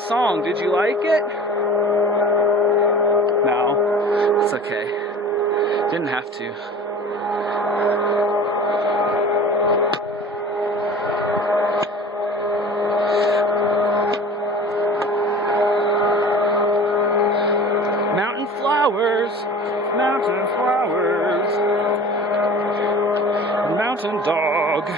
that song. Did you like it? No, it's okay. Didn't have to. Mountain flowers, mountain flowers, mountain dog.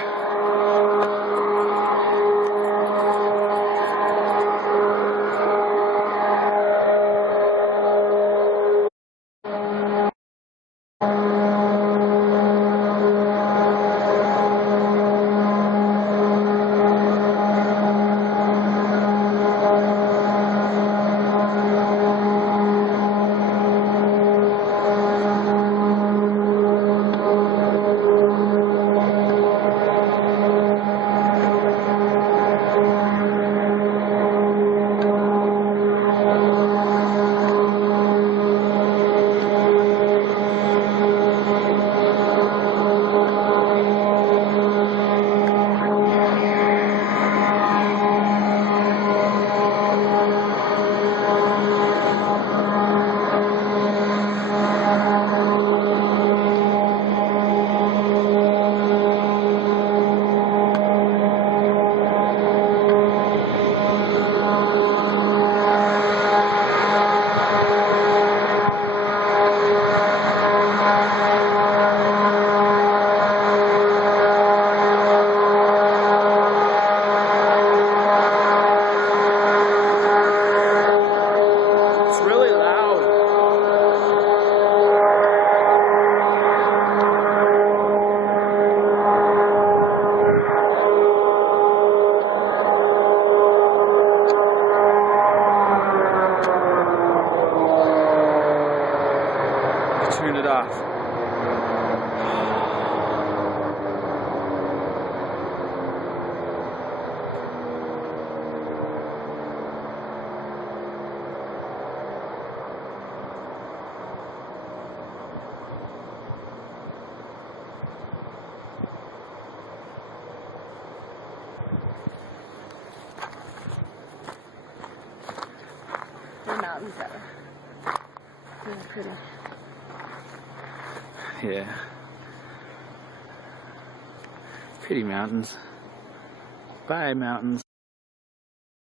Turn it off. The mountains are really pretty. Yeah. Pretty mountains. Bye, mountains.